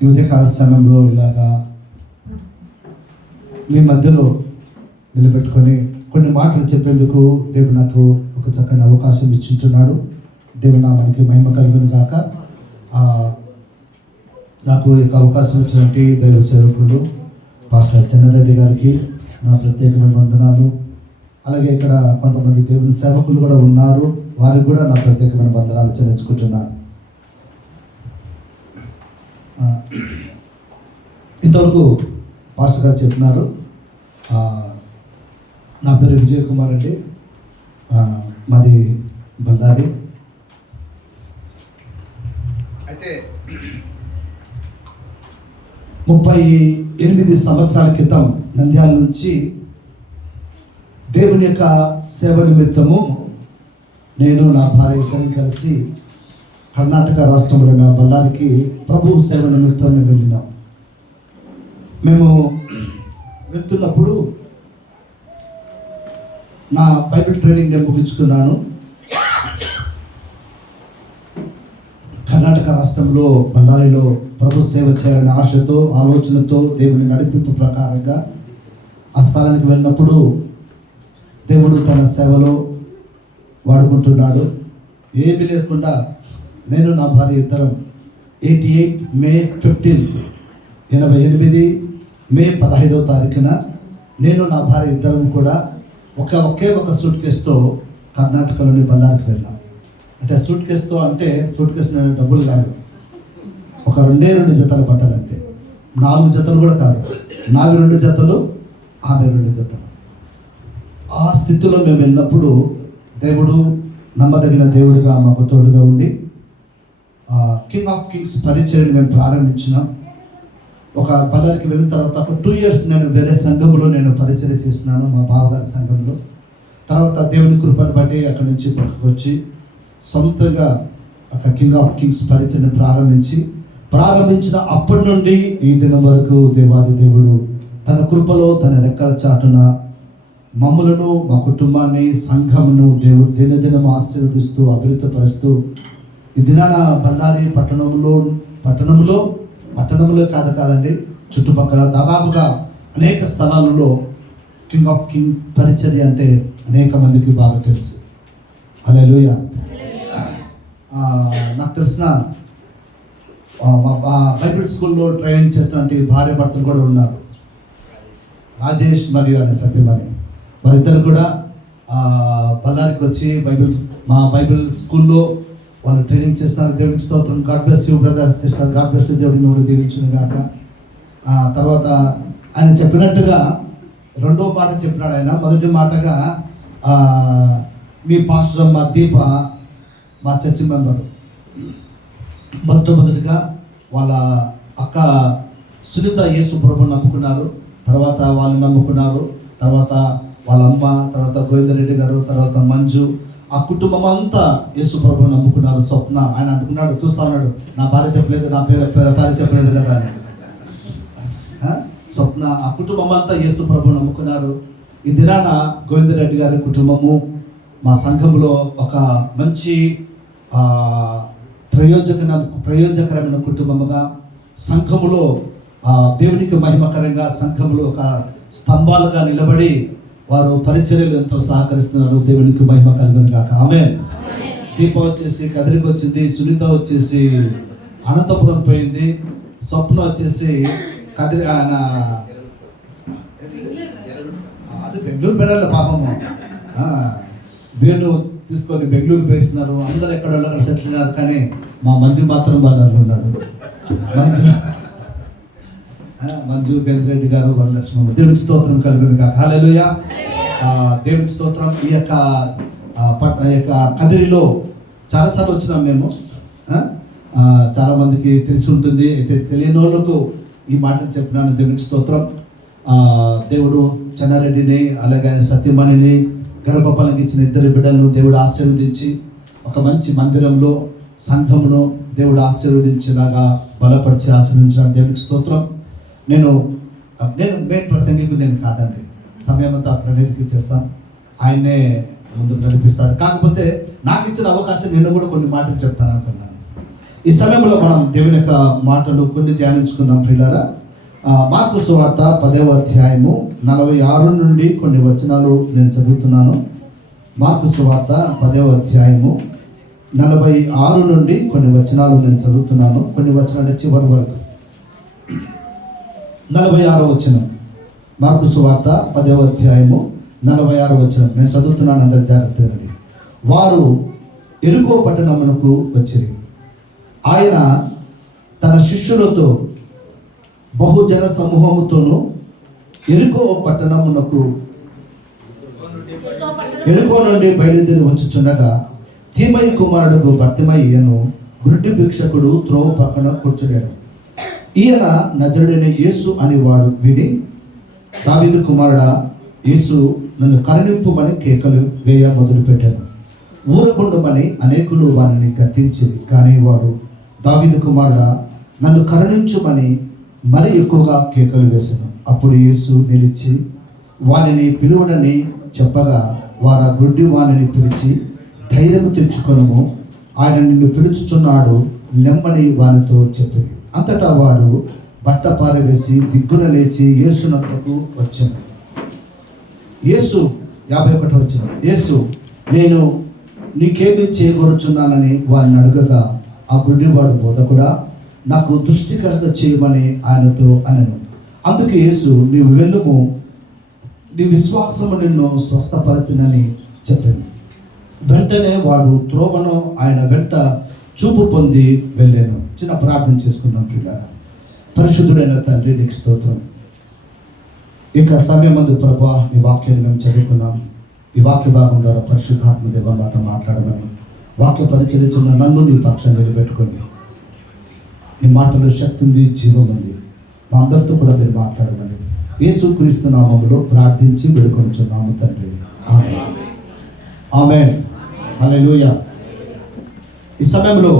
ఈ ఉదయకాల సమయంలో ఇలాగా మీ మధ్యలో నిలబెట్టుకొని కొన్ని మాటలు చెప్పేందుకు దేవుడు నాకు ఒక చక్కని అవకాశం ఇచ్చింటున్నాడు. దేవుడు నామానికి మహిమ కలుగును గాక. నాకు ఈ అవకాశం ఇచ్చినటువంటి దైవ సేవకుడు పాస్టర్ చెన్నారెడ్డి గారికి నా ప్రత్యేకమైన వందనాలు. అలాగే ఇక్కడ కొంతమంది దేవుని సేవకులు కూడా ఉన్నారు, వారికి కూడా నా ప్రత్యేకమైన వందనాలు చెల్లించుకుంటున్నాను. ఇంతవరకు పాస్టర్ గారు చెప్పినారు. నా పేరు విజయ్ కుమార్ అండి, మాది బళ్ళారి. అయితే 38 సంవత్సరాల క్రితం నంద్యాల నుంచి దేవుని యొక్క సేవ నిమిత్తము నేను నా భార్య ఇద్దరం కలిసి కర్ణాటక రాష్ట్రంలో ఉన్న బళ్ళారికి ప్రభు సేవ నిమిత్తం మేము వెళ్ళినాం. మేము వెళ్తున్నప్పుడు నా బైబిల్ ట్రైనింగ్ నేను ముగించుకున్నాను. కర్ణాటక రాష్ట్రంలో బళ్ళారిలో ప్రభు సేవ చేయాలనే ఆశతో, ఆలోచనతో, దేవుని నడిపింపు ప్రకారంగా ఆ స్థలానికి వెళ్ళినప్పుడు దేవుడు తన సేవలో వాడుకుంటున్నాడు. ఏమీ లేకుండా నేను నా భార్య ఇద్దరం 88 మే 15 88 మే 15వ తారీఖున నేను నా భార్య ఇద్దరం కూడా ఒకే ఒక సూట్ కేసుతో కర్ణాటకలోని బళ్ళారికి వెళ్ళాం. అంటే సూట్ కేసుతో అంటే సూట్ కేసు డబ్బులు కాదు, ఒక 2 జతల బట్టలు అంతే. 4 జతలు కూడా కాదు, నావి 2 జతలు, ఆమె 2 జతలు. ఆ స్థితిలో మేము వెళ్ళినప్పుడు దేవుడు నమ్మదగిన దేవుడిగా మాకు తోడుగా ఉండి కింగ్ ఆఫ్ కింగ్స్ పరిచయం మేము ప్రారంభించినాం. ఒక బళ్ళారికి వెళ్ళిన తర్వాత ఒక 2 years నేను వేరే సంఘంలో నేను పరిచయం చేస్తున్నాను, మా బావగారి సంఘంలో. తర్వాత దేవుని కృపను బట్టి అక్కడి నుంచి పక్కకు వచ్చి సొంతంగా ఒక కింగ్ ఆఫ్ కింగ్స్ పరిచయం ప్రారంభించిన అప్పటి నుండి ఈ దినం వరకు దేవాది దేవుడు తన కృపలో తన రెక్కల చాటున మమ్ములను, మా కుటుంబాన్ని, సంఘమును దేవుడు దినదినం ఆశీర్వదిస్తూ అభివృద్ధిపరుస్తూ ఈ దినాన బళ్ళారి పట్టణంలో కాదండి, చుట్టుపక్కల దాదాపుగా అనేక స్థలాలలో కింగ్ ఆఫ్ కింగ్ పరిచర్య అంటే అనేక మందికి బాగా తెలుసు. హల్లెలూయా. నాకు తెలిసిన బైబిల్ స్కూల్లో ట్రైనింగ్ చేసినటువంటి భార్య భర్తలు కూడా ఉన్నారు, రాజేష్ మరియు అనే సత్యమని. వారిద్దరు కూడా బళ్ళారికి వచ్చి మా బైబిల్ స్కూల్లో వాళ్ళు ట్రైనింగ్ చేస్తున్నారు. దేవునికి స్తోత్రం. God bless you brother, sister. God bless you. దేవుడిని కూడా దీవించును గాక. తర్వాత ఆయన చెప్పినట్టుగా 2వ మాట చెప్పినాడు ఆయన. మొదటి మాటగా మీ పాస్టర్ మా దీప మా చర్చి మెంబరు మొదటగా వాళ్ళ అక్క సునీత యేసు ప్రభుని నమ్ముకున్నారు. తర్వాత వాళ్ళు నమ్ముకున్నారు. తర్వాత వాళ్ళ అమ్మ, తర్వాత గోవిందరెడ్డి గారు, తర్వాత మంజు, ఆ కుటుంబం అంతా యేసు ప్రభుని నమ్ముకున్నారు. స్వప్న ఆయన అనుకున్నాడు, చూస్తా ఉన్నాడు, నా భార్య చెప్పలేదు, నా భార్య చెప్పలేదు కదా అని. స్వప్న, ఆ కుటుంబం అంతా యేసు ప్రభుని నమ్ముకున్నారు. ఈ దినాన గోవిందరెడ్డి గారి కుటుంబము మా సంఘంలో ఒక మంచి ప్రయోజకరమైన కుటుంబముగా సంఘములో దేవునికి మహిమకరంగా సంఘములో ఒక స్తంభాలుగా నిలబడి వారు పరిచర్యలు ఎంతో సహకరిస్తున్నారు. దేవునికి మహిమ కలుగును గాక. ఆమేన్. దీప వచ్చేసి కదిరికి వచ్చింది, సునీత వచ్చేసి అనంతపురం పోయింది, స్వప్న వచ్చేసి ఆయన అది బెంగళూరు పెడాలి పాపము. వేణు తీసుకొని బెంగళూరు పేస్తున్నారు. అందరు ఎక్కడ సెటిల్ అయినారు, కానీ మా మంజు మాత్రం బళ్ళారిలో ఉన్నాడు. మంజు బెంజిరెడ్డి గారు, వరలక్ష్మమ్మ. దేవునికి స్తోత్రం కలుగును గాక. హల్లెలూయా. దేవునికి స్తోత్రం. ఈ యొక్క కదిరిలో చాలాసార్లు వచ్చినాం మేము. చాలామందికి తెలిసి ఉంటుంది, అయితే తెలియని వాళ్ళకు ఈ మాటలు చెప్పినాను. దేవునికి స్తోత్రం. దేవుడు చెన్నారెడ్డిని అలాగే ఆయన సత్యమణిని గర్భఫలంకి ఇచ్చిన 2 బిడ్డలను దేవుడు ఆశీర్వదించి ఒక మంచి మందిరంలో సంఘమును దేవుడు ఆశీర్వదించేలాగా బలపరిచి ఆశీర్వదించిన దేవునికి స్తోత్రం. నేను మెయిన్ ప్రసంగికు నేను కాదండి, సమయం అంతా ప్రణీతికి చేస్తాను, ఆయన్నే ముందుకు నడిపిస్తాడు. కాకపోతే నాకు ఇచ్చిన అవకాశం నేను కూడా కొన్ని మాటలు చెప్తాను అనుకున్నాను. ఈ సమయంలో మనం దేవుని యొక్క మాటలు కొన్ని ధ్యానించుకుందాం ప్రియులారా. మార్కు సువార్త 10వ అధ్యాయము 46 నుండి కొన్ని వచనాలు నేను చదువుతున్నాను. మార్కు సువార్త 10వ అధ్యాయము 46 నుండి కొన్ని వచనాలు నేను చదువుతున్నాను. కొన్ని వచనాలు చివరి వరకు. 46వ వచనం, మార్కు సువార్త 10వ అధ్యాయము 46వ వచనం నేను చదువుతున్నాను, అందరు జాగ్రత్తగా. వారు ఎరుకో పట్టణమునకు వచ్చిరి. ఆయన తన శిష్యులతో బహుజన సమూహముతోనూ ఎరుకో నుండి బయలుదేరి వచ్చుచుండగా తీమయి కుమారుడు బర్తిమయ్యను గుడ్డి భిక్షకుడు త్రోవ పక్కన కూర్చున్నాడు. ఈయన నజరుడైన యేసు అనేవాడు విని, దావీదు కుమారుడా యేసు, నన్ను కరుణింపుమని కేకలు వేయ మొదలుపెట్టాను. ఊరకుండమని అనేకులు వారిని గద్దించింది. కానీ వాడు, దావీదు కుమారుడా నన్ను కరుణించుమని మరి ఎక్కువగా కేకలు వేశాను. అప్పుడు యేసు నిలిచి వానిని పిలువడని చెప్పగా వారు ఆ గుడ్డి వానిని పిలిచి, ధైర్యము తెచ్చుకొనుము, ఆయన నిన్ను పిలుచుచున్నాడు, లెమ్మని వానితో చెప్పింది. అంతటా వాడు బట్ట పారవేసి దిగ్గున లేచి యేసునొద్దకు వచ్చాను. యేసు 51వ వచనం, యేసు, నేను నీకేమి చేయగోరుచున్నానని వారిని అడగగా ఆ గుడ్డివాడు, బోధకుడా నాకు దృష్టి కలగ చేయమని ఆయనతో అనను. అందుకే యేసు, నీవు వెళ్ళుము, నీ విశ్వాసము నిన్ను స్వస్థపరచునని చెప్పాను. వెంటనే వాడు త్రోవను ఆయన వెంట చూపు పొంది వెళ్ళాను. చిన్న ప్రార్థన చేసుకుందాం పిల్లరా. పరిశుద్ధుడైన తండ్రి, నీకు స్తోత్రం. ఇక సమయం మందు ప్రభా, ఈ వాక్యాన్ని మేము చదువుకున్నాం. ఈ వాక్య భాగం ద్వారా పరిశుద్ధాత్మ దేవ మాతో మాట్లాడమని, వాక్య పరిచయించిన నన్ను నీ పక్షాన్ని నిలబెట్టుకోండి. నీ మాటలో శక్తి ఉంది, జీవం ఉంది. మా అందరితో కూడా మీరు మాట్లాడమని యేసుక్రీస్తు నామములో ప్రార్థించి వేడుకొనుచున్నాము తండ్రి. ఆమేన్. ఆమేన్. హల్లెలూయా. ఈ సమయంలో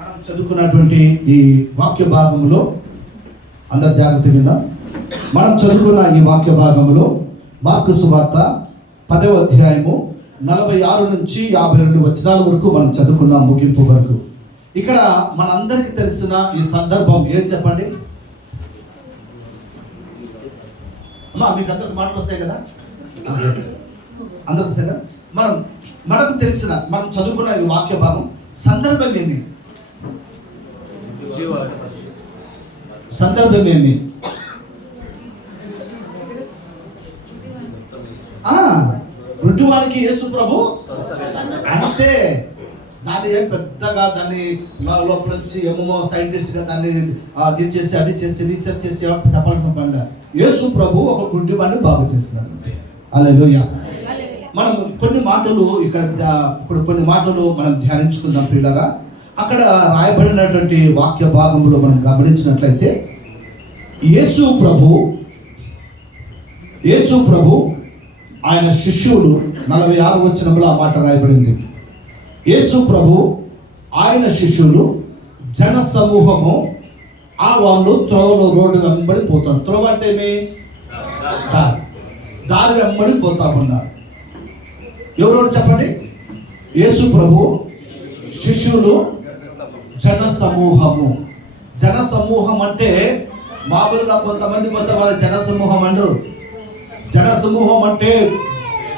మనం చదువుకున్నటువంటి ఈ వాక్య భాగంలో అందరు జాగ్రత్త కింద మనం చదువుకున్న ఈ వాక్య భాగంలో మార్కు సువార్త 10వ అధ్యాయము 46 నుంచి 52 వచనాల వరకు మనం చదువుకున్నాం, ముగింపు వరకు. ఇక్కడ మనందరికీ తెలిసిన ఈ సందర్భం ఏం చెప్పండి అమ్మా? మీకు అందరికి మాటలు వస్తాయి కదా, అందరికి వస్తాయి కదా. మనకు తెలిసిన, మనం చదువుకున్న ఈ వాక్య భాగం సందర్భం ఏమి? సందర్భం ఏమి? గుడ్డివానికి యేసు ప్రభు అంతే. దాన్ని ఏం పెద్దగా దాన్ని లోపల నుంచి ఏమో సైంటిస్ట్గా దాన్ని అది చేసి రీసెర్చ్ చేసి చెప్పాల్సిన పని. యేసు ప్రభు ఒక గుడ్డివాడిని బాగు చేస్తున్నారు అంతే. హల్లెలూయా. మనం కొన్ని మాటలు ఇప్పుడు కొన్ని మాటలు మనం ధ్యానించుకుందాం ప్రియులారా. అక్కడ రాయబడినటువంటి వాక్య భాగంలో మనం గమనించినట్లయితే యేసు ప్రభు ఆయన శిష్యులు 46వ వచనంలో ఆ మాట రాయబడింది. యేసు ప్రభు ఆయన శిష్యులు జన సమూహము వాళ్ళు త్రోవలో రోడ్డు వెంబడి పోతారు. త్రోవ అంటే ఏమి? దారి వెంబడి పోతా ఉన్నారు. ఎవరెవరు చెప్పండి? యేసు ప్రభు శిష్యులు జన సమూహం అంటే మామూలుగా కొంతమంది పోతే వాళ్ళ జన సమూహం అంటారు. జన సమూహం అంటే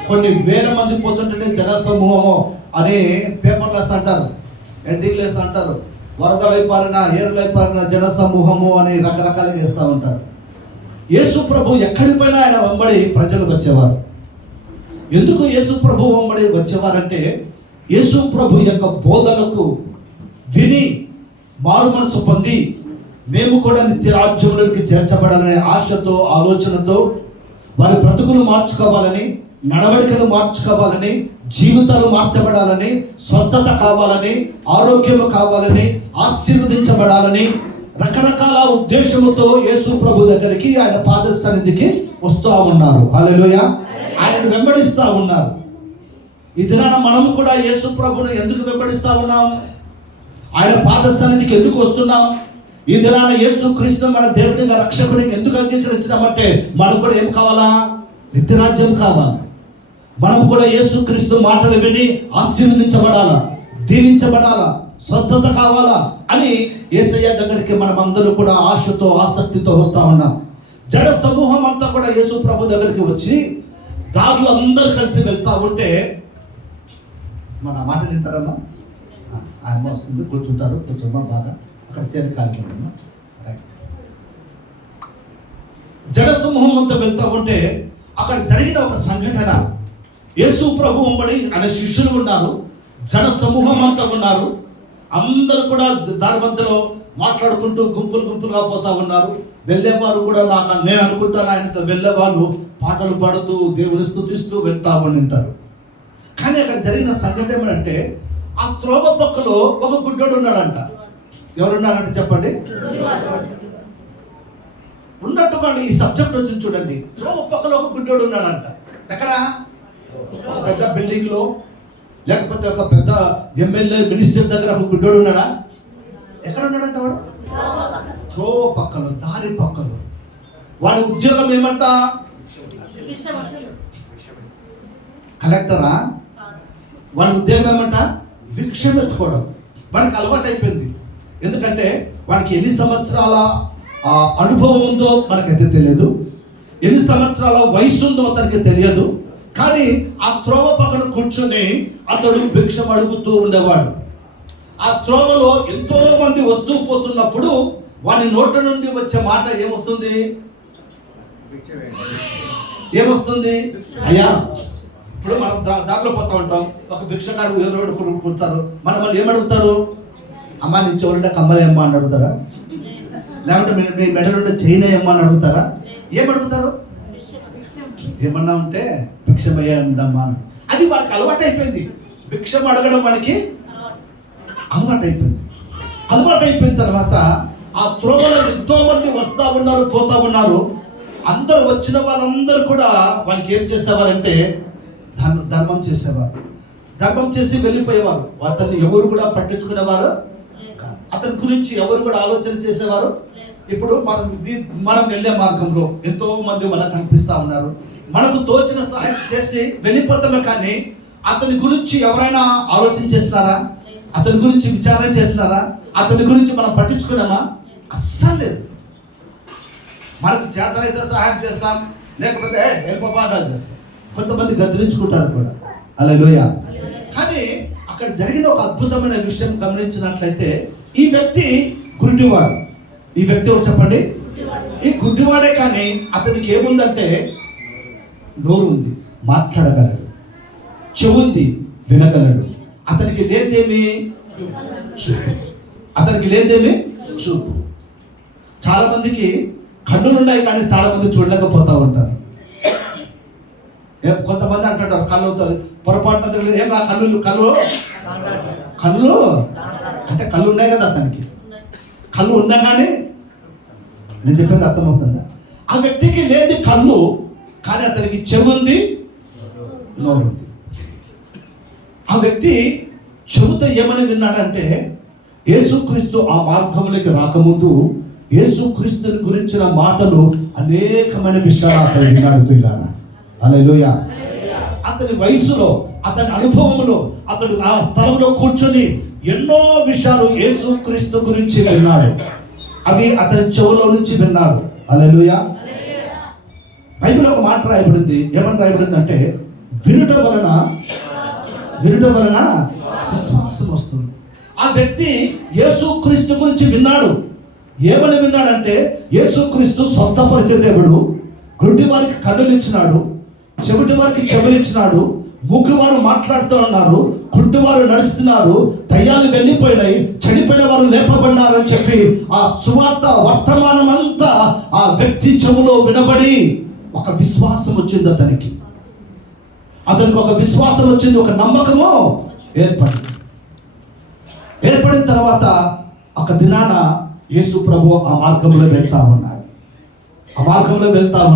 కొన్ని వేల మంది పోతుంటే జన సమూహము అని పేపర్లు వేసి అంటారు, హెడ్డింగ్లు వేసి అంటారు. వరదలు అయిపోయినా, ఏరులు అయిపోయినా జన సమూహము అని రకరకాలుగా వేస్తూ ఉంటారు. యేసు ప్రభు ఎక్కడికి పోయినా ఆయన వెంబడి ప్రజలు వచ్చేవారు. ఎందుకు యేసు ప్రభు వెంబడి వచ్చేవారంటే యేసు ప్రభు యొక్క బోధనకు విని మారు మనసు పొంది మేము కూడా నిత్య రాజ్యంలోకి చేర్చబడాలనే ఆశతో, ఆలోచనతో వారి బ్రతుకులు మార్చుకోవాలని, నడవడికలు మార్చుకోవాలని, జీవితాలు మార్చబడాలని, స్వస్థత కావాలని, ఆరోగ్యం కావాలని, ఆశీర్వదించబడాలని రకరకాల ఉద్దేశముతో యేసు ప్రభు దగ్గరికి, ఆయన పాద సన్నిధికి వస్తూ ఉన్నారు. హల్లెలూయా. ఆయనను వెంబడిస్తూ ఉన్నారు. ఈ దినాన మనం కూడా యేసు ప్రభును ఎందుకు వెంబడిస్తూ ఉన్నాం? ఆయన పాద సన్నిధికి ఎందుకు వస్తున్నాం? ఈ దినాన యేసు క్రీస్తు మన దేవునిగా, రక్షకుడిగా ఎందుకు అంగీకరించినామంటే మనకు కూడా ఏం కావాలా? నిత్యరాజ్యం కావాలి. మనం కూడా యేసు క్రీస్తు మాటలు విని ఆశీర్వదించబడాలా, దీవించబడాలా, స్వస్థత కావాలా అని యేసయ్య దగ్గరికి మనం అందరూ కూడా ఆశతో ఆసక్తితో వస్తూ ఉన్నాం. జన సమూహం అంతా కూడా యేసు ప్రభు దగ్గరికి వచ్చి దారులు అందరూ కలిసి వెళ్తా ఉంటే, మన మాట వింటారమ్మా, ఆయన వస్తుంది, కూర్చుంటారు, కూర్చోమ్మా, బాగా అక్కడ చేరి కాలిపోమ్మా. రైట్. జన సమూహం అంతా వెళ్తా ఉంటే అక్కడ జరిగిన ఒక సంఘటన, యేసు ప్రభు వెంబడి ఆయన శిష్యులు ఉన్నారు, జన సమూహం అంతా ఉన్నారు, అందరూ కూడా దారి మధ్యలో మాట్లాడుకుంటూ గుంపులు గుంపులుగా పోతా ఉన్నారు. వెళ్ళేవారు కూడా నేను అనుకుంటాను ఆయనతో వెళ్ళేవాళ్ళు పాటలు పాడుతూ దేవుని స్తుతిస్తూ వెళ్తా ఉంటారు. కానీ అక్కడ జరిగిన సంఘటన ఏమంటే, ఆ త్రోవ పక్కలో ఒక గుడ్డోడు ఉన్నాడంట. ఎవరున్నారంటే చెప్పండి. ఉన్నట్టుగా ఈ సబ్జెక్ట్ వచ్చి చూడండి. త్రోవ పక్కలో ఒక గుడ్డోడు ఉన్నాడంట. ఎక్కడ? ఒక పెద్ద బిల్డింగ్ లో, లేకపోతే ఒక పెద్ద ఎమ్మెల్యే మినిస్టర్ దగ్గర ఒక గుడ్డోడు ఉన్నాడా? ఎక్కడ ఉన్నాడంట వాడు? త్రోవ పక్కలో, దారి పక్కలో. వాడి ఉద్యోగం ఏమంట? కలెక్టరా? వాడి ఉద్యోగం ఏమంట? భిక్షం ఎత్తుకోవడం. వాడికి అలవాటు అయిపోయింది. ఎందుకంటే వాడికి ఎన్ని సంవత్సరాల అనుభవం ఉందో మనకైతే తెలియదు, ఎన్ని సంవత్సరాల వయసు ఉందో అతనికి తెలియదు. కానీ ఆ త్రోవ పక్కన కూర్చొని అతడు భిక్షం అడుగుతూ ఉండేవాడు. ఆ త్రోవలో ఎంతో మంది వస్తూ పోతున్నప్పుడు వాడి నోటి నుండి వచ్చే మాట ఏమొస్తుంది? ఏమొస్తుంది? అయ్యా, ఇప్పుడు మనం దారిలో పోతా ఉంటాం, ఒక భిక్షకారు ఎవరు కొనుక్కుంటారు, మనం ఏమడుగుతారు? అమ్మ నీ చెవులుండే కమ్మలు ఏమ్మా అని అడుగుతారా? లేకుంటే మీ మెడలుండే చైన్ ఏమ్మా అని అడుగుతారా? ఏమడుగుతారు? ఏమన్నా ఉంటే భిక్షమయ్యా ఉండమ్మా అని. అది వాడికి అలవాటు అయిపోయింది. భిక్షం అడగడం వాడికి అలవాటు అయిపోయింది. అలవాటు అయిపోయిన తర్వాత ఆ త్రోవలో ఎంతో మంది వస్తూ ఉన్నారు, పోతా ఉన్నారు. అందరూ వచ్చిన వాళ్ళందరూ కూడా వాళ్ళకి ఏం చేసేవారంటే ధర్మం చేసేవారు. ధర్మం చేసి వెళ్ళిపోయేవారు. అతన్ని ఎవరు కూడా పట్టించుకునేవారు, అతని గురించి ఎవరు కూడా ఆలోచన చేసేవారు. ఇప్పుడు మనం వెళ్ళే మార్గంలో ఎంతో మంది మనకు కనిపిస్తూ ఉన్నారు. మనకు తోచిన సహాయం చేసి వెళ్ళిపోతామే, కానీ అతని గురించి ఎవరైనా ఆలోచన చేస్తున్నారా? అతని గురించి విచారణ చేస్తున్నారా? అతని గురించి మనం పట్టించుకున్నామా? అస్సలు లేదు. మనకు చేతనైతే సహాయం చేస్తాం, లేకపోతే వెళ్ళిపోపా చేస్తాం. కొంతమంది గద్దించుకుంటారు కూడా. హల్లెలూయా. కానీ అక్కడ జరిగిన ఒక అద్భుతమైన విషయం గమనించినట్లయితే, ఈ వ్యక్తి గుడ్డివాడు. ఈ వ్యక్తి ఎవరు చెప్పండి? ఈ గుడ్డివాడే, కానీ అతనికి ఏముందంటే నోరు ఉంది, మాట్లాడగలడు, చెవుంది, వినగలడు. అతనికి లేదేమి? చూపు. అతనికి లేదేమి? చూపు. చాలా మందికి కన్నులు ఉన్నాయి, కానీ చాలా మంది చూడలేకపోతా ఉంటారు. కొంతమంది అంటుంటారు కళ్ళు పొరపాటున ఏం రా కళ్ళు అంటే కళ్ళు ఉన్నాయి కదా అతనికి. కళ్ళు ఉండగానే నేను చెప్పేది అర్థమవుతుందా? ఆ వ్యక్తికి లేని కళ్ళు, కానీ అతనికి చెవు ఉంది, నోరు ఉంది. ఆ వ్యక్తి చెబుతా ఏమని విన్నాడంటే, యేసుక్రీస్తు ఆ మార్గంలోకి రాకముందు యేసుక్రీస్తుని గురించిన మాటలు అనేకమైన విషయాలు అతను విన్నాడు. పిల్లారా, హల్లెలూయా. అతని వయసులో, అతని అనుభవంలో, అతడు ఆ స్థలంలో కూర్చొని ఎన్నో విషయాలు యేసుక్రీస్తు గురించి విన్నాడు. అవి అతని చెవులో నుంచి విన్నాడు. హల్లెలూయా. బైబిల్ ఒక మాట రాయబడింది. ఏమని రాయబడింది అంటే, వినుట వలన విశ్వాసం వస్తుంది. ఆ వ్యక్తి యేసుక్రీస్తు గురించి విన్నాడు. ఏమని విన్నాడంటే, యేసుక్రీస్తు స్వస్థపరిచే దేవుడు, గుడ్డి వారికి కన్నులు ఇచ్చినాడు, చెవిటి వారికి చెవులు ఇచ్చినాడు, ముగ్గువారు మాట్లాడుతూ ఉన్నారు, కుంటివారు నడుస్తున్నారు, దయ్యాలు వెళ్ళిపోయినాయి, చనిపోయిన వారు లేపబడినారు అని చెప్పి ఆ సువార్త వర్తమానం అంతా ఆ వ్యక్తి చెవులో వినబడి ఒక విశ్వాసం వచ్చింది అతనికి. ఒక విశ్వాసం వచ్చింది, ఒక నమ్మకము ఏర్పడిన తర్వాత ఒక దినాన యేసు ప్రభు ఆ మార్గంలో వెళ్తా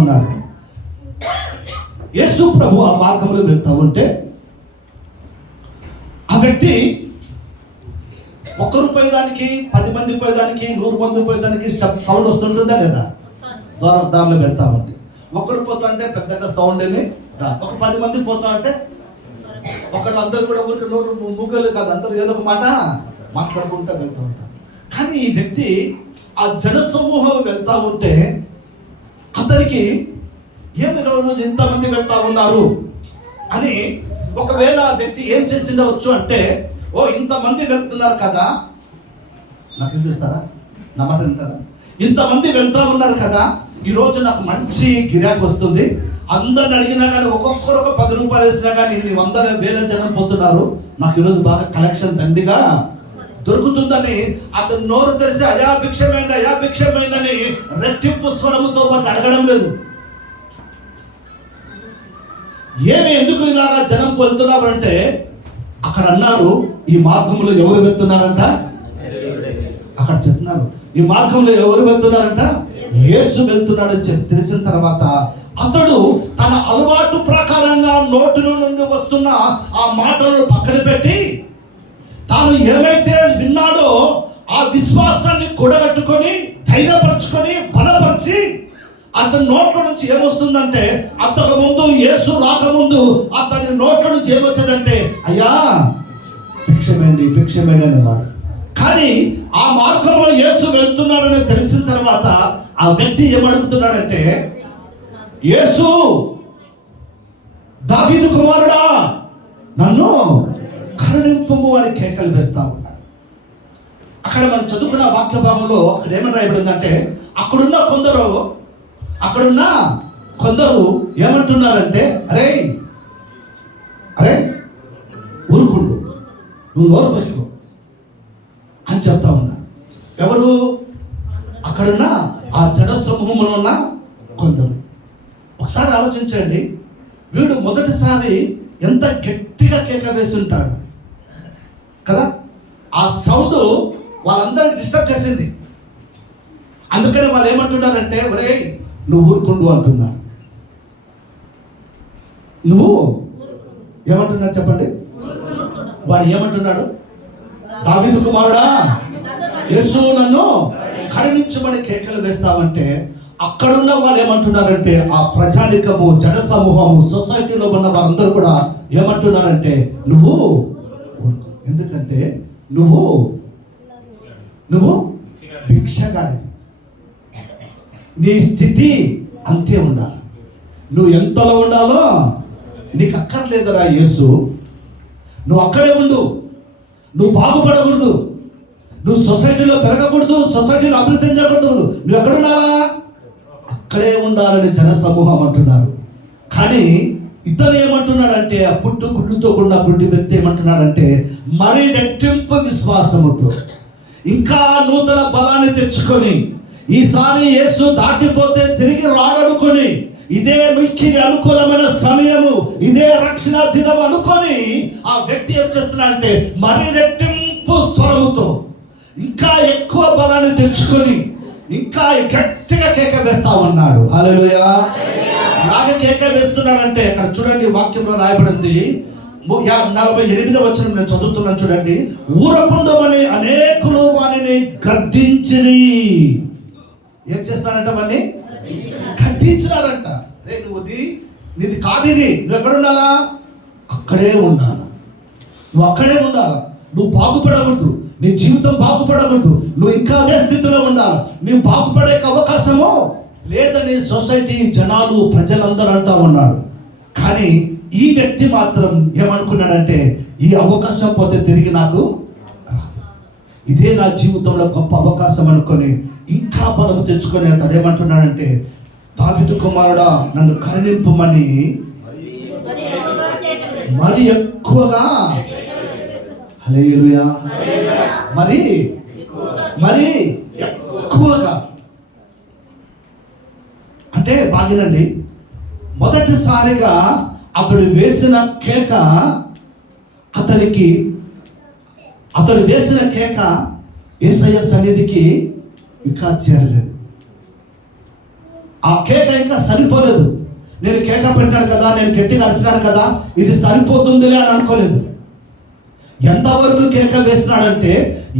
ఉన్నాడు. యేసు ప్రభు ఆ మార్గంలో వెళ్తా ఉంటే ఆ వ్యక్తి ఒక్కరు పోయేదానికి, 10 మంది పోయేదానికి, 100 మంది పోయేదానికి సౌండ్ వస్తుంటుందా లేదా? దారిలో వెళ్తా ఉంటే ఒకరు పోతా అంటే పెద్దగా సౌండ్ ఏమి రాదు. ఒక 10 మంది పోతా అంటే ఒకరు అందరు కూడా ఊరికి నోరు ముగ్గలు కాదు, అందరూ ఏదో ఒక మాట మాట్లాడుకుంటూ వెళ్తూ ఉంటారు. కానీ ఈ వ్యక్తి ఆ జనసమూహం వెళ్తూ ఉంటే అతనికి ఏమి రోజు ఇంతమంది వెళ్తా ఉన్నారు అని, ఒకవేళ ఆ వ్యక్తి ఏం చేసిండవచ్చు అంటే, ఓ ఇంతమంది వెళ్తున్నారు కదా, నాకు చూస్తారా, నా మాట వింటారా, ఇంతమంది వెళ్తా ఉన్నారు కదా, ఈరోజు నాకు మంచి గిరాకీ వస్తుంది, అందరిని అడిగినా కానీ ఒక్కొక్కరు ఒక 10 రూపాయలు వేసినా కానీ ఇన్ని 100,000 జనం పోతున్నారు, నాకు ఈరోజు బాగా కలెక్షన్ దండిగా దొరుకుతుందని అతను నోరు తెరిసి అయా భిక్షమైందని రెట్టింపు స్వరముతో వారిని అడగడం లేదు. ఎందుకు ఇలాగా జనం వెళ్తున్నారు అంటే, అక్కడ అన్నారు ఈ మార్గంలో ఎవరు వెళ్తున్నారంట, అక్కడ చెప్తున్నారు ఈ మార్గంలో ఎవరు వెళ్తున్నారంట, యేసు వెళ్తున్నాడని చెప్పి తెలిసిన తర్వాత అతడు తన అలవాటు ప్రకారంగా నోటిలో నుండి వస్తున్న ఆ మాటలను పక్కన పెట్టి తాను ఏమైతే విన్నాడో ఆ విశ్వాసాన్ని కూడగట్టుకొని ధైర్యపరచుకొని బలపరిచి అతని నోట్ల నుంచి ఏమొస్తుందంటే, అంతకు ముందు యేసు రాకముందు అతని నోట్ల నుంచి ఏమొచ్చేదంటే, అయ్యా భిక్షమేండి అనేవాడు. కానీ ఆ మార్గంలో యేసు వెళ్తున్నాడని తెలిసిన తర్వాత ఆ వ్యక్తి ఏమడుగుతున్నాడంటే, యేసు దావీదు కుమారుడా నన్ను కరుణింపుము అని కేకలు వేస్తా ఉన్నాడు. అక్కడ మనం చదువుకున్న వాక్య భాగంలో అక్కడ ఏమని రాయబడిందంటే, అక్కడున్న కొందరు ఏమంటున్నారంటే, అరే ఊరుకుండు, నువ్వు నోరు మూసుకో అని చెప్తా ఉన్నారు. ఎవరు? అక్కడున్న ఆ జన సమూహంలో ఉన్న కొందరు. ఒకసారి ఆలోచించండి, వీడు మొదటిసారి ఎంత గట్టిగా కేక వేసి ఉంటాడు కదా, ఆ సౌండ్ వాళ్ళందరినీ డిస్టర్బ్ చేసింది. అందుకని వాళ్ళు ఏమంటున్నారంటే, ఒరే నువ్వు ఊరుకుండు అంటున్నారు. నువ్వు ఏమంటున్నారు చెప్పండి? వాడు ఏమంటున్నాడు? దావీదు కుమారుడా యేసు నన్ను కరుణించమని కేకలు వేస్తావంటే, అక్కడున్న వాళ్ళు ఏమంటున్నారంటే, ఆ ప్రజానికము, జన సమూహము, సొసైటీలో ఉన్న వారందరూ కూడా ఏమంటున్నారంటే, నువ్వు ఎందుకంటే నువ్వు భిక్షగాడివి, నీ స్థితి అంతే ఉండాలి, నువ్వు ఎంతలో ఉండాలో నీకు అక్కర్లేదురా యేసు, నువ్వు అక్కడే ఉండు, నువ్వు బాగుపడకూడదు, నువ్వు సొసైటీలో పెరగకూడదు, సొసైటీలో అభివృద్ధి చేయకూడదు, నువ్వు ఎక్కడ ఉండాలా అక్కడే ఉండాలని జన సమూహం అంటున్నారు. కానీ ఇతను ఏమంటున్నాడంటే, ఆ గుడ్డుతో కూడిన గుడ్డి వ్యక్తి ఏమంటున్నాడంటే, మరి రెట్టింపు విశ్వాసముతో ఇంకా నూతన బలాన్ని తెచ్చుకొని, ఈసారి యేసు దాటిపోతే తిరిగి రాడనుకొని, ఇదే మిక్కిలి అనుకూలమైన సమయము, ఇదే రక్షణ దినం అనుకొని ఆ వ్యక్తి ఏం చేస్తున్నాడంటే, మరి రెట్టింపు స్వరముతో ఇంకా ఎక్కువ బలాన్ని తెచ్చుకొని ఇంకా గట్టిగా కేక వేస్తా ఉన్నాడు. హల్లెలూయా. అలాగే కేక వేస్తున్నాడంటే, అక్కడ చూడండి వాక్యంలో రాయబడింది 48వ వచనం నేను చదువుతున్నాను చూడండి. ఊరకుండమని అనేకులు వానిని గద్దించిరి. ఏం చేస్తున్నారంట? వాడిని గద్దించినారంట. అరే నీది కాదు, ఇది నువ్వు ఎక్కడ ఉండాలా అక్కడే ఉండాలా, నువ్వు అక్కడే ఉండాలా, నువ్వు బాగుపడకూడదు, నీ జీవితం బాగుపడకూడదు, నువ్వు ఇంకా అదే స్థితిలో ఉండాలి, నీవు బాగుపడే అవకాశము లేదని సొసైటీ, జనాలు, ప్రజలందరూ అంటా ఉన్నాడు. కానీ ఈ వ్యక్తి మాత్రం ఏమనుకున్నాడంటే, ఈ అవకాశం పోతే తిరిగి నాకు రాదు, ఇదే నా జీవితంలో గొప్ప అవకాశం అనుకొని ఇంకా బలము తెచ్చుకొని అతడు ఏమంటున్నాడంటే, దావీదు కుమారుడా నన్ను కరుణింపుమని మరి ఎక్కువగా, హల్లెలూయా, మరి ఎక్కువగా అంటే బాగినండి. మొదటిసారిగా అతడు వేసిన కేక యేసయ్య సన్నిధికి ఇంకా చేరలేదు. ఆ కేక ఇంకా సరిపోలేదు. నేను కేక పెట్టినాను కదా, నేను గట్టిగా అరిచినాను కదా, ఇది సరిపోతుందిలే అని అనుకోలేదు. ఎంతవరకు కేక వేసినాడంటే,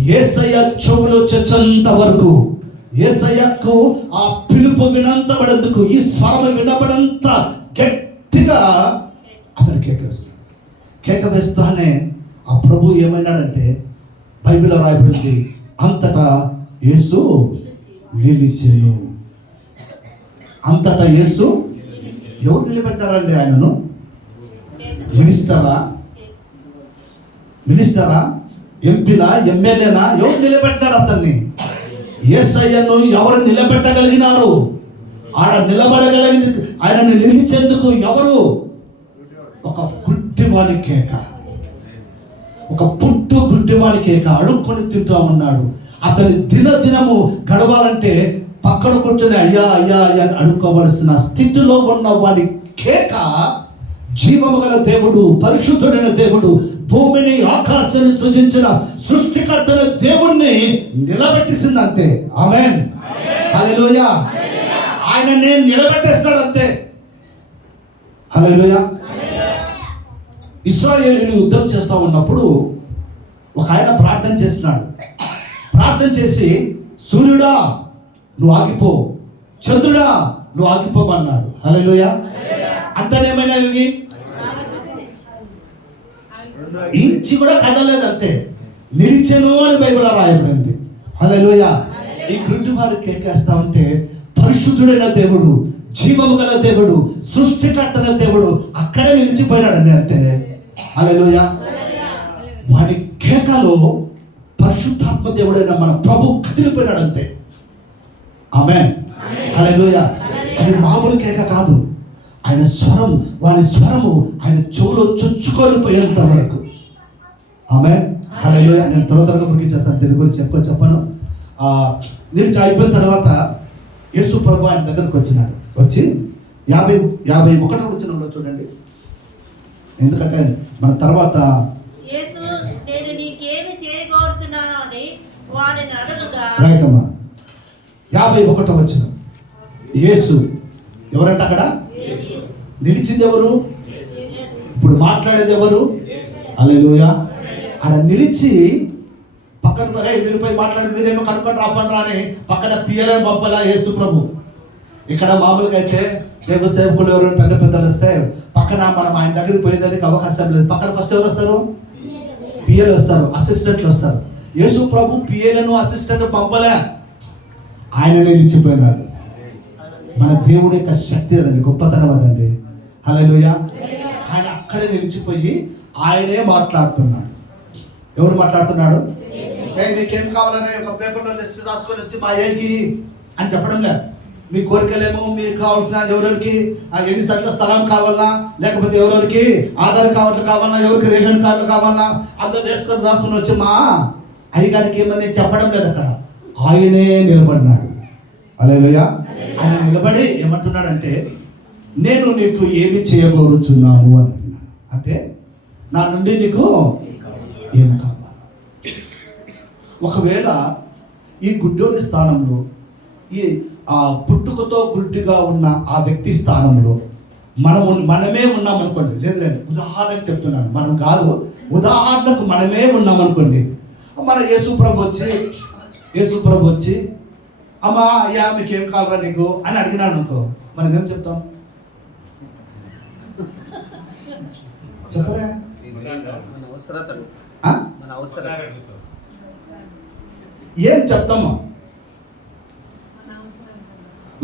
యేసయ్య చెవులు చచ్చంత వరకు, యేసయ్యకు ఆ పిలుపు వినంతబడేందుకు, ఈ స్వరం వినబడంత గట్టిగా అతను కేక వేస్తాడు. కేక వేస్తానే ఆ ప్రభు ఏమైనాడంటే, బైబిల్లో రాయబడింది, అంతటా యేసు నిలిచెను. అంతటా యేసు ఎవరు నిలబెట్టారండి ఆయనను? మినిస్టరా, ఎంపీనా, ఎమ్మెల్యేనా? ఎవరు నిలబెట్టారు అతన్ని? యేసయ్యను ఎవరు నిలబెట్టగలిగినారు? ఆడ నిలబడగలిగిన ఆయనని నిలిచేందుకు ఎవరు? ఒక గుడ్డివాని కేక, ఒక పుట్టు గుడ్డివాని కేక అడుక్కొని తింటూ ఉన్నాడు. అతని దినదినము గడవాలంటే పక్కన కూర్చొని అయ్యా అయ్యా అయ్యా అని అడుక్కోవలసిన స్థితిలో ఉన్న వాడి కేక జీవము గల దేవుడు, పరిశుద్ధుడైన దేవుడు, భూమిని ఆకాశాన్ని సృజించిన సృష్టికర్తైన దేవుణ్ణి నిలబెట్టేసింది అంతే. ఆమేన్, హల్లెలూయా. ఆయన నేను నిలబెట్టేస్తాడు అంతే. హల్లెలూయా. ఇశ్రాయేలీయులు యుద్ధం చేస్తూ ఉన్నప్పుడు ఒక ఆయన ప్రార్థన చేసినాడు. ప్రార్థన చేసి, సూర్యుడా నువ్వు ఆగిపో, చంద్రుడా నువ్వు ఆగిపోమన్నాడు. హల్లెలూయా. అంటేనేమైనా ఇవి ఇంచి కూడా కదలేదు అంతే, నిలిచెను అని బైబిల్లో రాయబడింది. హల్లెలూయా. ఈ గుడ్డి వారు కేకేస్తా ఉంటే పరిశుద్ధుడైన దేవుడు, జీవము గల దేవుడు, సృష్టికర్తైన దేవుడు అక్కడే నిలిచిపోయినాడండి అంతే. హల్లెలూయా. వాడి కేకలో పరిశుద్ధాత్మ దేవుడైన మన ప్రభు కదిలిపోయినాడు అంతే. ఆమేన్, హల్లెలూయా. అది మామూలు కేక కాదు. ఆయన స్వరం, వాని స్వరము ఆయన చెవులో చొచ్చుకొని పోయేంత వరకు. ఆమేన్, హల్లెలూయా. నేను త్వరగా ముగించేస్తాను, దీని గురించి చెప్పను. నిలిచి అయిపోయిన తర్వాత యేసు ప్రభు ఆయన దగ్గరకు వచ్చినాడు. వచ్చి 51 వచనంలో చూడండి, ఎందుకంటే మన తర్వాత యేసు నేను నీకేమి చేయగోరుచున్నాను అని వారిని అడగగా, రైట్ అమ్మా, 51 వచనం. యేసు ఎవరంట? అక్కడ నిలిచింది ఎవరు? ఇప్పుడు మాట్లాడేది ఎవరు? హల్లెలూయా. అక్కడ నిలిచి పక్కన మీరు పోయి మాట్లాడి మీరేమో కనుక్కొని రాపండి అని పక్కన పియ్యాలని పంపాలా యేసు ప్రభు. ఇక్కడ మామూలుగా అయితే దేవ సేవకులు ఎవరైనా పెద్ద పెద్దలు వస్తే పక్కన మనం ఆయన దగ్గరికి పోయేదానికి అవకాశం లేదు. పక్కన ఫస్ట్ ఎవరు వస్తారు? పిఎలు వస్తారు, అసిస్టెంట్లు వస్తారు. యేసు ప్రభు పిఎలను అసిస్టెంట్ పంపలే, ఆయన నిలిచిపోయినాడు. మన దేవుడి యొక్క శక్తి అదండి, గొప్పతనం అదండి. హల్లెలూయా. ఆయన అక్కడే నిలిచిపోయి ఆయనే మాట్లాడుతున్నాడు. ఎవరు మాట్లాడుతున్నాడు? నీకేం కావాలనే ఒక పేపర్లో లిస్ట్ రాసుకొని వచ్చి మా ఏకి అని చెప్పడం లేదు. మీ కోరికలేమో మీకు కావాల్సిన ఎవరెవరికి ఎన్ని సెంట్ల స్థలం కావాలన్నా, లేకపోతే ఎవరెవరికి ఆధార్ కార్డులు కావాలన్నా, ఎవరికి రేషన్ కార్డులు కావాలన్నా అందరు రాసుకొని వచ్చి మా అయ్యగారికి ఏమని చెప్పడం లేదు. అక్కడ ఆయనే నిలబడినాడు. హల్లెలూయా. ఆయన నిలబడి ఏమంటున్నాడంటే, నేను నీకు ఏమి చేయగోరుచున్నాము అని అన్నాడు. అంటే నా నుండి నీకు ఏం కావాలి? ఒకవేళ ఈ గుడ్డోని స్థానంలో, ఈ ఆ పుట్టుకతో గుడ్డిగా ఉన్న ఆ వ్యక్తి స్థానంలో మనమే ఉన్నామనుకోండి. లేదులేండి, ఉదాహరణకు చెప్తున్నాను, మనం కాదు, ఉదాహరణకు మనమే ఉన్నామనుకోండి. మన యేసు ప్రభు వచ్చి అమ్మా అయ్యా మీకేం కావాలా నీకు అని అడిగినాడు అనుకో, మనం ఏం చెప్తాం? చెప్పరా? ఏం చెప్తామా?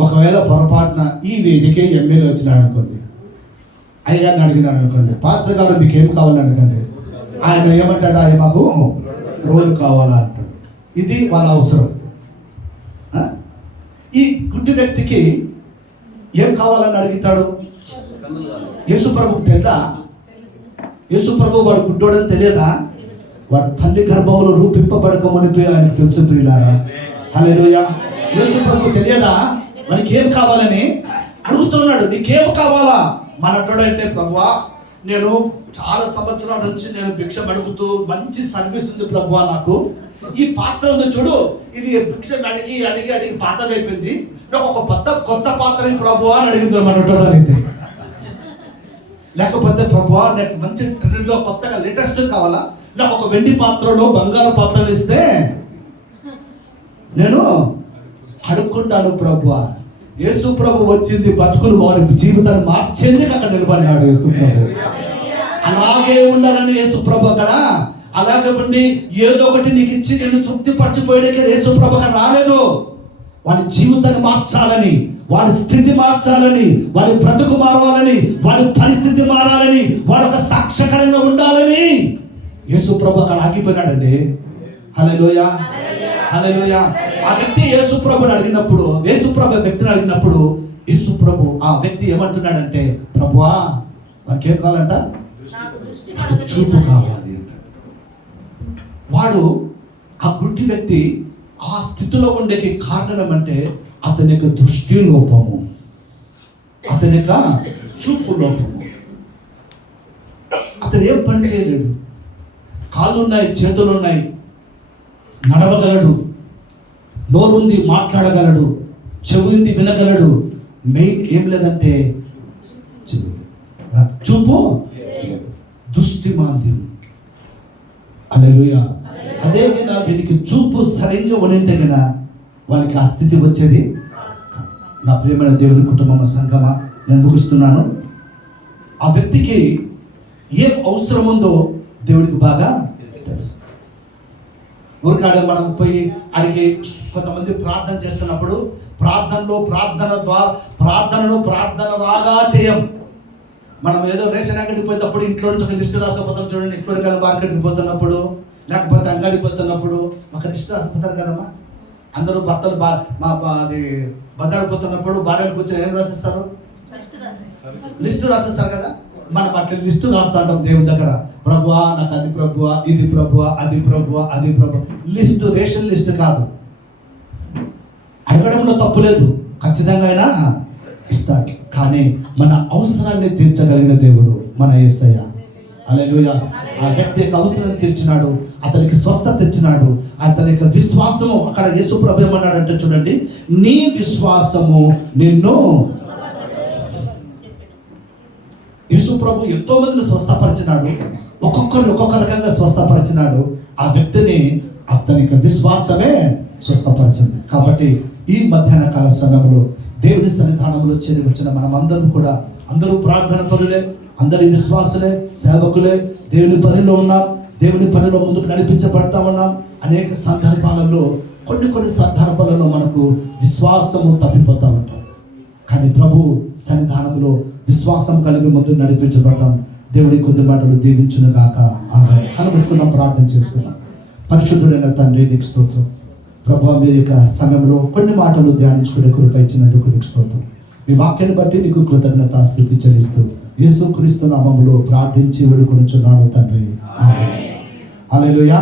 ఒకవేళ పొరపాటున ఈ వేదికే ఎమ్మెల్యే వచ్చినాడు అనుకోండి, అయ్యగారిని అడిగినాడు అనుకోండి, పాస్టర్ గారు మీకు ఏం కావాలని అడగండి, ఆయన ఏమంటాడు? ఆయన మాకు రోలు కావాలా అంటాడు. ఇది వాళ్ళ అవసరం. ఈ గుడ్డి వ్యక్తికి ఏం కావాలని అడిగితాడు? యేసు ప్రభుకు తెలుదా? యేసు ప్రభు వాడు గుడ్డోడని తెలియదా? వాడు తల్లి గర్భంలో రూపింపబడకమనిపోయి ఆయనకు తెలుసు ప్రియులారా. హల్లెలూయా. యేసు ప్రభు తెలియదా మనకి ఏం కావాలని అడుగుతున్నాడు? నీకేం కావాలా? మనటోడంటే ప్రభువా నేను చాలా సంవత్సరాల నుంచి నేను భిక్ష అడుగుతూ మంచి సర్వీస్ ఉంది ప్రభువా, నాకు ఈ పాత్ర ఉంది చూడు, ఇది భిక్ష అడిగి అడిగి అడిగి పాతదైపోయింది, నాకు ఒక కొత్త పాత్ర ప్రభువా అని అడిగింది మనటోడు. అయితే లేకపోతే ప్రభువా నాకు మంచి ట్రెండ్లో కొత్తగా లేటెస్ట్ కావాలా, నాకు ఒక వెండి పాత్రలో బంగారు పాత్రలు ఇస్తే నేను అడుక్కుంటాను ప్రభువా. యేసు ప్రభు వచ్చింది బతుకులు వారి జీవితాన్ని మార్చేందుకు అక్కడ నిలబడినాడు యేసు ప్రభు. అలాగే ఉండాలని యేసు ప్రభు అక్కడ అలాగే ఉండి ఏదో ఒకటి నీకు ఇచ్చి నేను తృప్తి పరచిపోయాకే యేసు ప్రభు అక్కడ రాలేదు. వాడి జీవితాన్ని మార్చాలని, వాడి స్థితి మార్చాలని, వాడి బ్రతుకు మారాలని, వాడి పరిస్థితి మారాలని, వాడు ఒక సాక్ష్యకరంగా ఉండాలని యేసు ప్రభు అక్కడ ఆగిపోయినాడండి. హల్లెలూయా, హల్లెలూయా. ఆ వ్యక్తి యేసు ప్రభుని అడిగినప్పుడు, యేసు ప్రభు వ్యక్తిని అడిగినప్పుడు యేసు ప్రభు ఆ వ్యక్తి ఏమంటున్నాడంటే, ప్రభువా వానికి ఏం కావాలంట? నాకు దృష్టి నాకు చూపు కావాలి అంటాడు. వాడు ఆ గుడ్డి వ్యక్తి ఆ స్థితిలో ఉండేకి కారణం అంటే అతని యొక్క దృష్టి లోపము, అతని యొక్క చూపు లోపము. అతను ఏం పని చేయలేడు. కాళ్ళు ఉన్నాయి, చేతులు ఉన్నాయి, నడవగలడు, నోరుంది మాట్లాడగలడు, చెవి ఉంది వినగలడు. మెయిన్ ఏం లేదంటే చూపు, దృష్టి మాంద్యం. హల్లెలూయా. అదే విధంగా వీనికి చూపు సరిగ్గా ఉంటే కన్నా వానికి ఆ స్థితి వచ్చేది కాదు. నా ప్రియమైన దేవుని కుటుంబం సంగమా, నేను ముగిస్తున్నాను. ఆ వ్యక్తికి ఏం అవసరం ఉందో దేవుడికి బాగా తెలుసు. ఊరికాడ మనం పోయి అడిగి కొంతమంది ప్రార్థన చేస్తున్నప్పుడు ప్రార్థన రాగా చేయం. మనం ఏదో రేషన్ అంగడికి పోయేటప్పుడు ఇంట్లో నుంచి ఒక లిస్టు రాసుకుపోతాం చూడండి. కూరగాయల మార్కెట్కి పోతున్నప్పుడు, లేకపోతే అంగడికి పోతున్నప్పుడు ఒక లిస్టు రాసుకుపోతారు కదమ్మా. అందరూ భర్తలు అది బజార్ పోతున్నప్పుడు భార్యలు కూర్చొని ఏం రాసిస్తారు? లిస్టు రాసిస్తారు కదా. మనం అట్లా లిస్టు రాస్తా ఉంటాం దేవుని దగ్గర. ప్రభువా నాకు అది ప్రభువా, ఇది ప్రభువా, అది ప్రభువా, అది ప్రభువా. లిస్టు, రేషన్ లిస్టు కాదు. అడగడంలో తప్పు లేదు, ఖచ్చితంగా అయినా ఇస్తాడు. కానీ మన అవసరాన్ని తీర్చగలిగిన దేవుడు మన యేసయ్య. హల్లెలూయా. ఆ వ్యక్తి యొక్క అవసరం తీర్చినాడు, అతనికి స్వస్థత ఇచ్చినాడు. అతని యొక్క విశ్వాసము, అక్కడ యేసు ప్రభు ఏమన్నాడంటే చూడండి, నీ విశ్వాసము నిన్ను. యేసు ప్రభు ఎంతో మందిని స్వస్థపరిచినాడు, ఒక్కొక్కరు ఒక్కొక్క రకంగా స్వస్థపరిచినాడు. ఆ వ్యక్తిని అతని యొక్క విశ్వాసమే స్వస్థపరిచింది. కాబట్టి ఈ మధ్యాహ్న కాల సమయంలో దేవుని సన్నిధానంలో చేరి వచ్చిన మనం అందరం కూడా, అందరూ ప్రార్థన పరులే, అందరి విశ్వాసులే, సేవకులే, దేవుని పనిలో ఉన్నాం, దేవుని పనిలో ముందుకు నడిపించబడతా ఉన్నాం. అనేక సందర్భాలలో కొన్ని సందర్భాలలో మనకు విశ్వాసము తప్పిపోతూ ఉంటాం. కానీ ప్రభు సన్నిధానంలో విశ్వాసం కలిగి ముందుకు నడిపించబడతాం. దేవుడి కొద్ది మాటలు దీవించును గాక. ఆమేన్. కనుమూసుకుందాం, ప్రార్థన చేసుకుందాం. పరిశుద్ధుడైన తండ్రి నీకు స్తోత్రం. ప్రభు మీ యొక్క సమయంలో కొన్ని మాటలు ధ్యానించుకునే కృప ఇచ్చినందుకు నీకు స్తోత్రం. మీ వాక్యాన్ని బట్టి నీకు కృతజ్ఞతాస్తుతి చెల్లిస్తూ యేసుక్రీస్తు నామములో ప్రార్థించి వేడుకొనుచున్నాను తండ్రి. ఆమేన్. హల్లెలూయా.